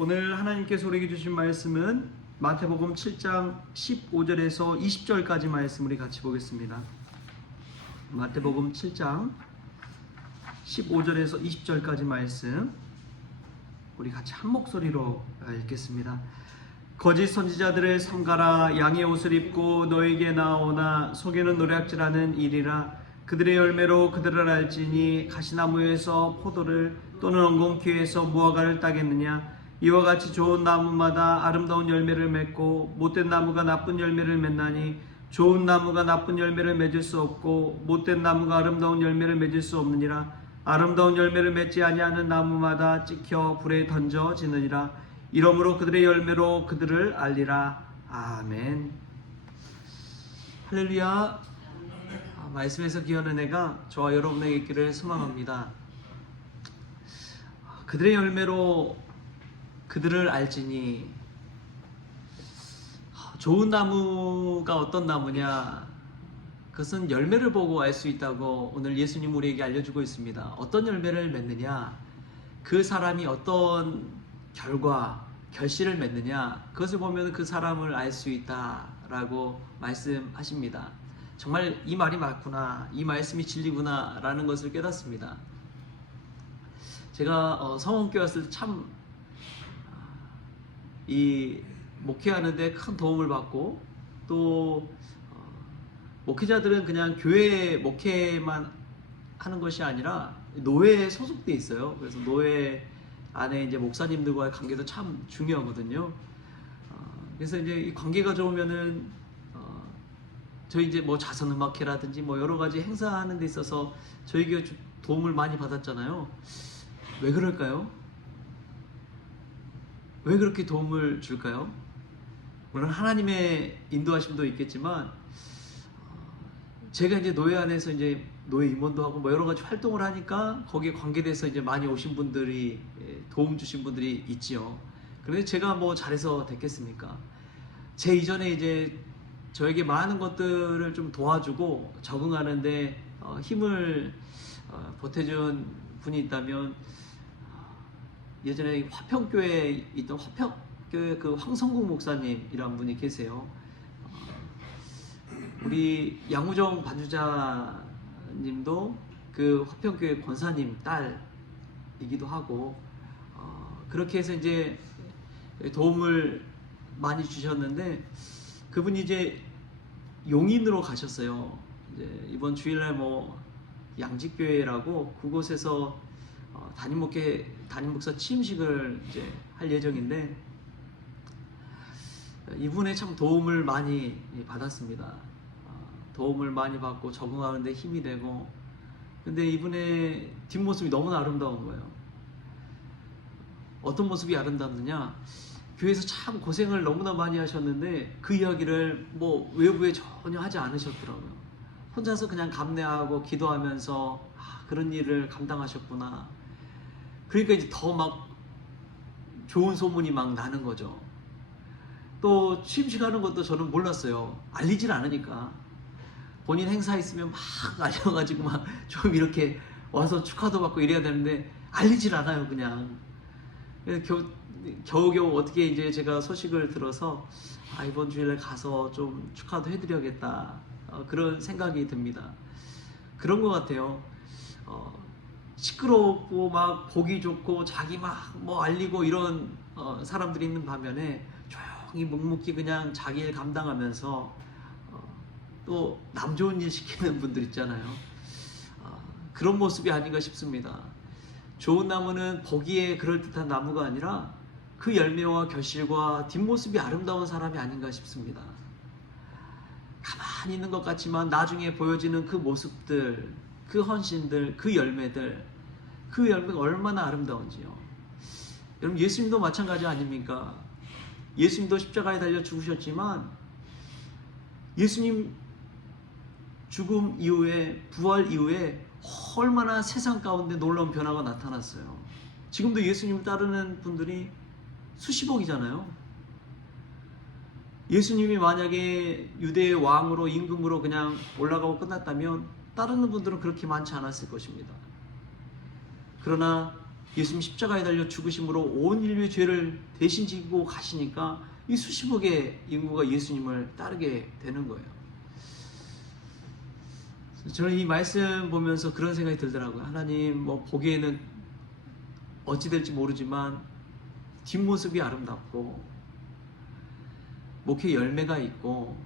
오늘 하나님께서 우리에게 주신 말씀은 마태복음 7장 15절에서 20절까지 말씀 우리 같이 보겠습니다. 마태복음 7장 15절에서 20절까지 말씀 우리 같이 한 목소리로 읽겠습니다. 거짓 선지자들을 삼가라. 양의 옷을 입고 너에게 나오나 속에는 노략질하는 일이라. 그들의 열매로 그들을 알지니 가시나무에서 포도를 또는 엉겅퀴에서 무화과를 따겠느냐. 이와 같이 좋은 나무마다 아름다운 열매를 맺고 못된 나무가 나쁜 열매를 맺나니 좋은 나무가 나쁜 열매를 맺을 수 없고 못된 나무가 아름다운 열매를 맺을 수 없느니라. 아름다운 열매를 맺지 아니하는 나무마다 찍혀 불에 던져지느니라. 이러므로 그들의 열매로 그들을 알리라. 아멘. 할렐루야. 말씀에서 귀한 은혜가 저와 여러분에게 있기를 소망합니다. 그들의 열매로 그들을 알지니. 좋은 나무가 어떤 나무냐? 그것은 열매를 보고 알 수 있다고 오늘 예수님 우리에게 알려주고 있습니다. 어떤 열매를 맺느냐? 그 사람이 어떤 결과, 결실을 맺느냐? 그것을 보면 그 사람을 알 수 있다라고 말씀하십니다. 정말 이 말이 맞구나, 이 말씀이 진리구나 라는 것을 깨닫습니다. 제가 성원교회 왔을 때 참 이 목회하는데 큰 도움을 받고, 또 목회자들은 그냥 교회 목회만 하는 것이 아니라 노회에 소속돼 있어요. 그래서 노회 안에 이제 목사님들과의 관계도 참 중요하거든요. 그래서 이제 이 관계가 좋으면은 저희 이제 뭐 자선음악회라든지 뭐 여러 가지 행사하는 데 있어서 저희 교회 도움을 많이 받았잖아요. 왜 그럴까요? 왜 그렇게 도움을 줄까요? 물론 하나님의 인도하심도 있겠지만, 제가 이제 노회 안에서 이제 노회 임원도 하고 뭐 여러 가지 활동을 하니까 거기에 관계돼서 이제 많이 오신 분들이, 도움 주신 분들이 있지요. 그런데 제가 뭐 잘해서 됐겠습니까? 제 이전에 이제 저에게 많은 것들을 좀 도와주고 적응하는데 힘을 보태준 분이 있다면, 예전에 화평교회에 있던 화평교회 그 황성국 목사님이란 분이 계세요. 우리 양우정 반주자님도 그 화평교회 권사님 딸이기도 하고, 그렇게 해서 이제 도움을 많이 주셨는데, 그분이 이제 용인으로 가셨어요. 이제 이번 주일날 뭐 양직교회라고 그곳에서 담임 목사 취임식을 이제 할 예정인데, 이분의 참 도움을 많이 받았습니다. 도움을 많이 받고 적응하는데 힘이 되고, 근데 이분의 뒷모습이 너무나 아름다운 거예요. 어떤 모습이 아름답느냐? 교회에서 참 고생을 너무나 많이 하셨는데 그 이야기를 뭐 외부에 전혀 하지 않으셨더라고요. 혼자서 그냥 감내하고 기도하면서 그런 일을 감당하셨구나. 그러니까 이제 더 막 좋은 소문이 막 나는 거죠. 또 취임식 하는 것도 저는 몰랐어요. 알리질 않으니까. 본인 행사 있으면 막 알려가지고 막 좀 이렇게 와서 축하도 받고 이래야 되는데 알리질 않아요, 그냥. 겨우겨우 어떻게 이제 제가 소식을 들어서 이번 주일에 가서 좀 축하도 해드려야겠다, 그런 생각이 듭니다. 그런 것 같아요. 시끄럽고 막 보기 좋고 자기 막 뭐 알리고 이런 사람들이 있는 반면에 조용히 묵묵히 그냥 자기 일 감당하면서 또 남 좋은 일 시키는 분들 있잖아요. 그런 모습이 아닌가 싶습니다. 좋은 나무는 보기에 그럴듯한 나무가 아니라 그 열매와 결실과 뒷모습이 아름다운 사람이 아닌가 싶습니다. 가만히 있는 것 같지만 나중에 보여지는 그 모습들, 그 헌신들, 그 열매들, 그 열매가 얼마나 아름다운지요. 여러분, 예수님도 마찬가지 아닙니까? 예수님도 십자가에 달려 죽으셨지만 예수님 죽음 이후에, 부활 이후에 얼마나 세상 가운데 놀라운 변화가 나타났어요. 지금도 예수님 따르는 분들이 수십억이잖아요. 예수님이 만약에 유대의 왕으로, 임금으로 그냥 올라가고 끝났다면 따르는 분들은 그렇게 많지 않았을 것입니다. 그러나 예수님 십자가에 달려 죽으심으로 온 인류의 죄를 대신 지고 가시니까 이 수십억의 인구가 예수님을 따르게 되는 거예요. 저는 이 말씀 보면서 그런 생각이 들더라고요. 하나님, 뭐 보기에는 어찌 될지 모르지만 뒷모습이 아름답고 목회 열매가 있고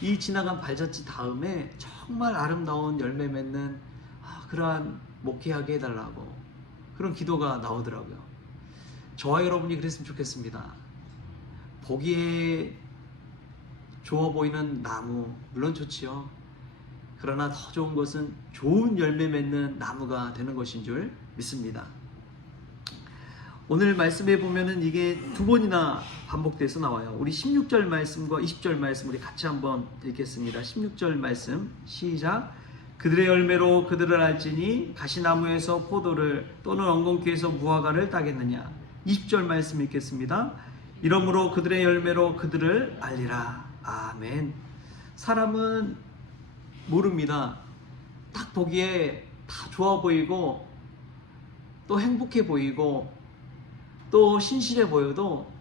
이 지나간 발자취 다음에 정말 아름다운 열매 맺는 그러한 목회하게 해달라고 그런 기도가 나오더라고요. 저와 여러분이 그랬으면 좋겠습니다. 보기에 좋아 보이는 나무 물론 좋지요. 그러나 더 좋은 것은 좋은 열매 맺는 나무가 되는 것인 줄 믿습니다. 오늘 말씀에 보면은 이게 두 번이나 반복돼서 나와요. 우리 16절 말씀과 20절 말씀 우리 같이 한번 읽겠습니다. 16절 말씀 시작. 그들의 열매로 그들을 알지니 가시나무에서 포도를 또는 엉겅퀴에서 무화과를 따겠느냐. 20절 말씀 읽겠습니다. 이러므로 그들의 열매로 그들을 알리라. 아멘. 사람은 모릅니다. 딱 보기에 다 좋아 보이고 또 행복해 보이고 또 신실해 보여도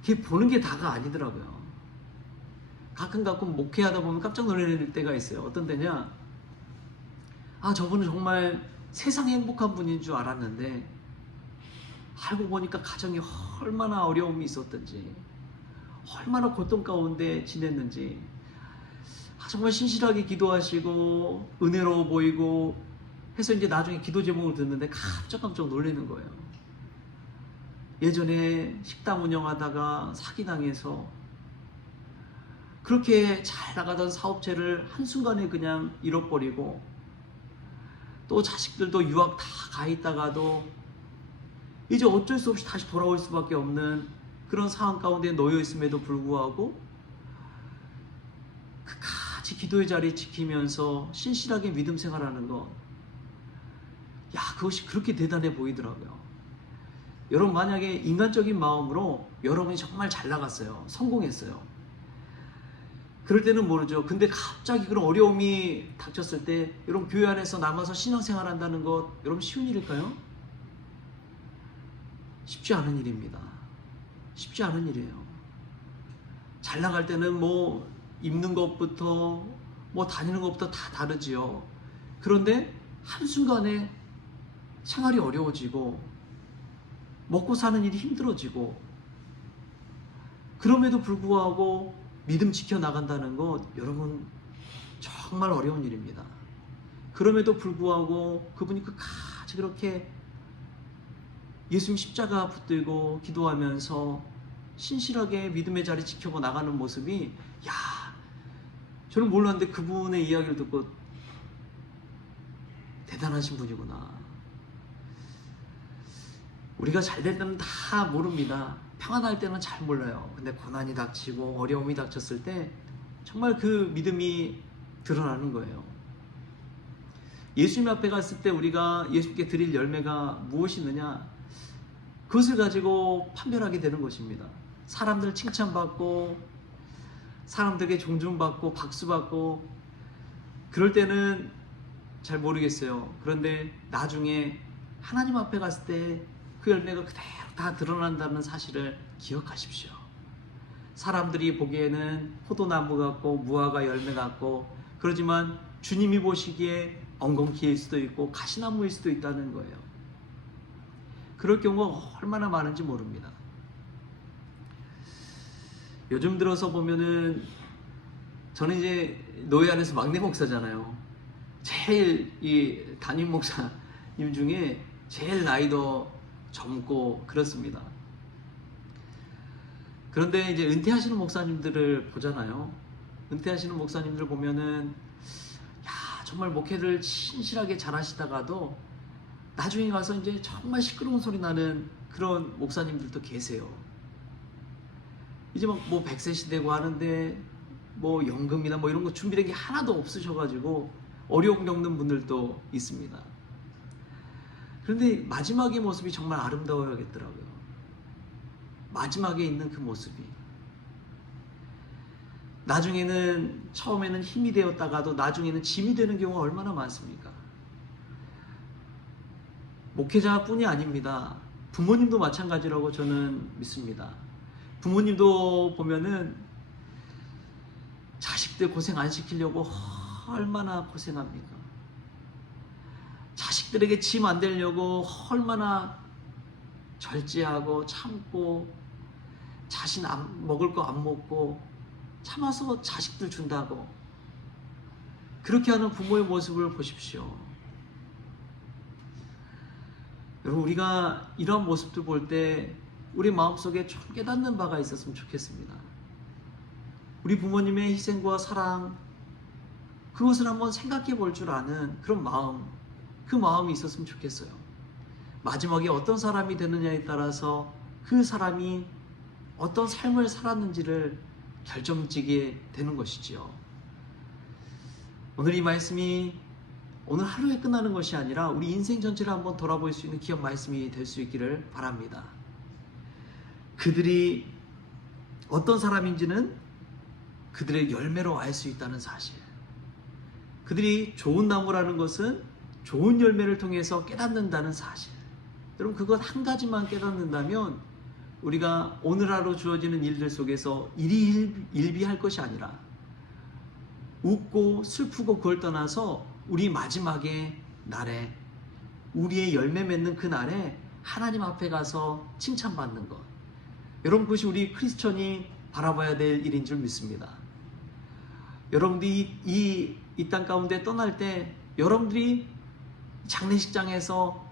그게 보는 게 다가 아니더라고요. 가끔 목회하다 보면 깜짝 놀라는 때가 있어요. 어떤 때냐, 저분은 정말 세상에 행복한 분인 줄 알았는데 알고 보니까 가정이 얼마나 어려움이 있었던지, 얼마나 고통 가운데 지냈는지, 정말 신실하게 기도하시고 은혜로워 보이고 해서 이제 나중에 기도 제목을 듣는데 깜짝 놀라는 거예요. 예전에 식당 운영하다가 사기당해서 그렇게 잘 나가던 사업체를 한순간에 그냥 잃어버리고 또 자식들도 유학 다 가 있다가도 이제 어쩔 수 없이 다시 돌아올 수밖에 없는 그런 상황 가운데 놓여 있음에도 불구하고 끝까지 기도의 자리 지키면서 신실하게 믿음 생활하는 것, 그것이 그렇게 대단해 보이더라고요. 여러분, 만약에 인간적인 마음으로 여러분이 정말 잘 나갔어요. 성공했어요. 그럴 때는 모르죠. 근데 갑자기 그런 어려움이 닥쳤을 때 여러분, 교회 안에서 남아서 신앙생활 한다는 것 여러분 쉬운 일일까요? 쉽지 않은 일입니다. 쉽지 않은 일이에요. 잘 나갈 때는 뭐 입는 것부터 뭐 다니는 것부터 다 다르지요. 그런데 한순간에 생활이 어려워지고 먹고 사는 일이 힘들어지고, 그럼에도 불구하고 믿음 지켜나간다는 것 여러분 정말 어려운 일입니다. 그럼에도 불구하고 그분이 끝까지 그렇게 예수님 십자가 붙들고 기도하면서 신실하게 믿음의 자리 지켜고 나가는 모습이, 저는 몰랐는데 그분의 이야기를 듣고 대단하신 분이구나. 우리가 잘 될 때는 다 모릅니다. 평안할 때는 잘 몰라요. 근데 고난이 닥치고 어려움이 닥쳤을 때 정말 그 믿음이 드러나는 거예요. 예수님 앞에 갔을 때 우리가 예수께 드릴 열매가 무엇이느냐, 그것을 가지고 판별하게 되는 것입니다. 사람들 칭찬받고 사람들에게 존중받고 박수받고 그럴 때는 잘 모르겠어요. 그런데 나중에 하나님 앞에 갔을 때 그 열매가 그대로 다 드러난다는 사실을 기억하십시오. 사람들이 보기에는 포도나무 같고 무화과 열매 같고 그러지만 주님이 보시기에 엉겅퀴일 수도 있고 가시나무일 수도 있다는 거예요. 그럴 경우가 얼마나 많은지 모릅니다. 요즘 들어서 보면은 저는 이제 노예 안에서 막내 목사잖아요. 제일 이 담임 목사님 중에 제일 나이도 젊고 그렇습니다. 그런데 이제 은퇴하시는 목사님들을 보잖아요. 은퇴하시는 목사님들 보면은 정말 목회를 신실하게 잘 하시다가도 나중에 가서 이제 정말 시끄러운 소리 나는 그런 목사님들도 계세요. 이제 막 뭐 100세 되고 하는데 뭐 연금이나 뭐 이런 거 준비된 게 하나도 없으셔가지고 어려움 겪는 분들도 있습니다. 그런데 마지막의 모습이 정말 아름다워야겠더라고요. 마지막에 있는 그 모습이. 나중에는 처음에는 힘이 되었다가도 나중에는 짐이 되는 경우가 얼마나 많습니까? 목회자뿐이 아닙니다. 부모님도 마찬가지라고 저는 믿습니다. 부모님도 보면은 자식들 고생 안 시키려고 얼마나 고생합니까? 자식들에게 짐 안 되려고 얼마나 절제하고 참고, 자신 먹을 거 안 먹고 참아서 자식들 준다고. 그렇게 하는 부모의 모습을 보십시오. 여러분, 우리가 이런 모습들 볼 때 우리 마음속에 좀 깨닫는 바가 있었으면 좋겠습니다. 우리 부모님의 희생과 사랑, 그것을 한번 생각해 볼 줄 아는 그런 마음, 그 마음이 있었으면 좋겠어요. 마지막에 어떤 사람이 되느냐에 따라서 그 사람이 어떤 삶을 살았는지를 결정지게 되는 것이지요. 오늘 이 말씀이 오늘 하루에 끝나는 것이 아니라 우리 인생 전체를 한번 돌아볼 수 있는 귀한 말씀이 될 수 있기를 바랍니다. 그들이 어떤 사람인지는 그들의 열매로 알 수 있다는 사실. 그들이 좋은 나무라는 것은 좋은 열매를 통해서 깨닫는다는 사실. 여러분, 그것 한 가지만 깨닫는다면 우리가 오늘 하루 주어지는 일들 속에서 일비할 것이 아니라 웃고 슬프고 그걸 떠나서 우리 마지막에 날에, 우리의 열매 맺는 그 날에 하나님 앞에 가서 칭찬받는 것, 여러분, 그것이 우리 크리스천이 바라봐야 될 일인 줄 믿습니다. 여러분들이 이 땅 가운데 떠날 때 여러분들이 장례식장에서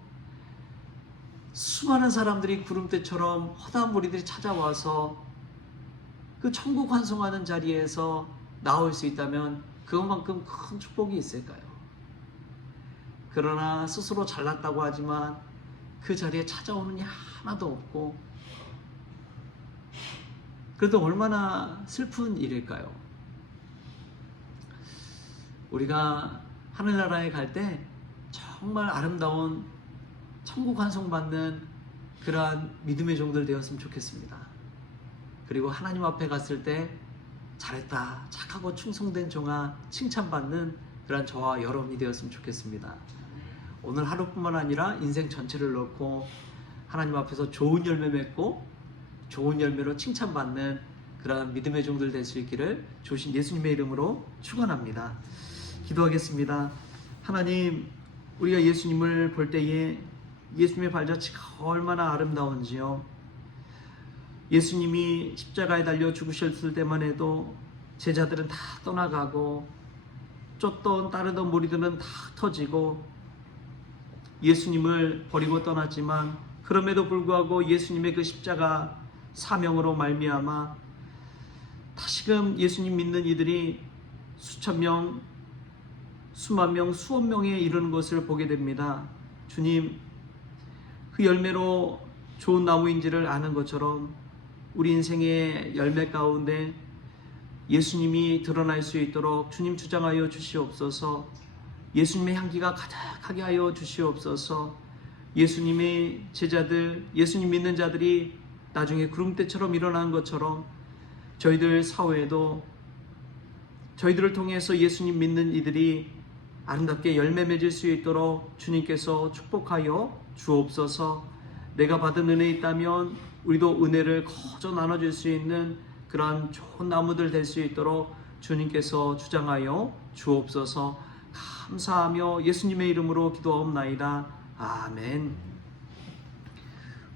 수많은 사람들이 구름대처럼 허다한 무리들이 찾아와서 그 천국 환송하는 자리에서 나올 수 있다면 그것만큼 큰 축복이 있을까요? 그러나 스스로 잘났다고 하지만 그 자리에 찾아오는 게 하나도 없고, 그래도 얼마나 슬픈 일일까요? 우리가 하늘나라에 갈 때 정말 아름다운 천국 환송받는 그러한 믿음의 종들 되었으면 좋겠습니다. 그리고 하나님 앞에 갔을 때 잘했다, 착하고 충성된 종아 칭찬받는 그러한 저와 여러분이 되었으면 좋겠습니다. 오늘 하루뿐만 아니라 인생 전체를 놓고 하나님 앞에서 좋은 열매 맺고 좋은 열매로 칭찬받는 그러한 믿음의 종들 될 수 있기를 주신 예수님의 이름으로 축원합니다. 기도하겠습니다. 하나님, 우리가 예수님을 볼 때에 예수님의 발자취가 얼마나 아름다운지요. 예수님이 십자가에 달려 죽으셨을 때만 해도 제자들은 다 떠나가고 쫓던 따르던 무리들은 다 터지고 예수님을 버리고 떠났지만, 그럼에도 불구하고 예수님의 그 십자가 사명으로 말미암아 다시금 예수님 믿는 이들이 수천 명, 수만 명, 수억 명에 이르는 것을 보게 됩니다. 주님, 그 열매로 좋은 나무인지를 아는 것처럼 우리 인생의 열매 가운데 예수님이 드러날 수 있도록 주님 주장하여 주시옵소서. 예수님의 향기가 가득하게 하여 주시옵소서. 예수님의 제자들, 예수님 믿는 자들이 나중에 구름대처럼 일어나는 것처럼 저희들 사회에도 저희들을 통해서 예수님 믿는 이들이 아름답게 열매 맺을 수 있도록 주님께서 축복하여 주옵소서. 내가 받은 은혜 있다면 우리도 은혜를 거저 나눠줄 수 있는 그러한 좋은 나무들 될 수 있도록 주님께서 주장하여 주옵소서. 감사하며 예수님의 이름으로 기도하옵나이다. 아멘.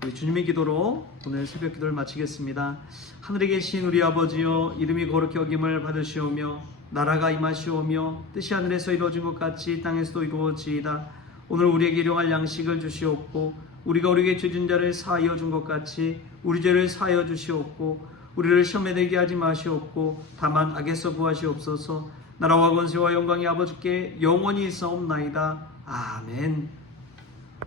우리 주님의 기도로 오늘 새벽 기도를 마치겠습니다. 하늘에 계신 우리 아버지여, 이름이 거룩히 여김을 받으시오며 나라가 임하시오며 뜻이 하늘에서 이루어진 것 같이 땅에서도 이루어지이다. 오늘 우리에게 일용할 양식을 주시옵고 우리가 우리에게 죄진 자를 사하여 준 것 같이 우리 죄를 사하여 주시옵고 우리를 시험에 들게 하지 마시옵고 다만 악에서 구하시옵소서. 나라와 권세와 영광이 아버지께 영원히 있사옵나이다. 아멘.